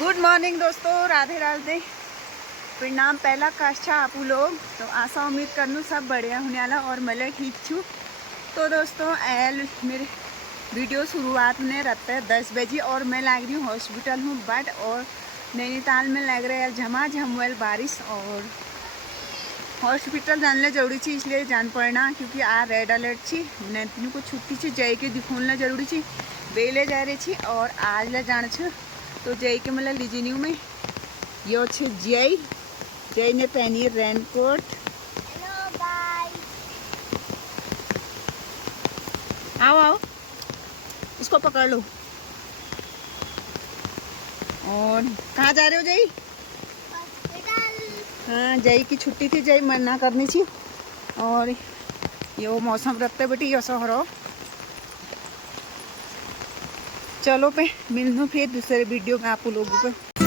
Good morning दोस्तों, राधे राधे, प्रणाम। पहला काशा आप लोग तो आशा उम्मीद करनू सब बढ़िया होने वाला और मैं ठीक छूँ। तो दोस्तों एल मेरे वीडियो शुरुआत में रहता है 10 बजे और मैं लग रही हूँ हॉस्पिटल हूँ बट और नैनीताल में लग रहा है झमाझम वाली बारिश और हॉस्पिटल जानना जरूरी थी इसलिए जान पड़ना क्योंकि आ रेड अलर्ट थी। नैनी को छुट्टी थी जय के दिखोना जरूरी थी बेले जा रही थी और आज ला जान छ तो जय के मतलब लीजिन्यू में यो छे जय जय ने पहनी रेनकोट। हेलो गाइस, आओ आओ इसको पकड़ लो। और कहाँ जा रहे हो जय? हॉस्पिटल। हाँ जय की छुट्टी थी, जय मना करनी थी और यो मौसम रखते बेटी यो सहरो। चलो पे मिलूँ फिर दूसरे वीडियो में आप लोगों को।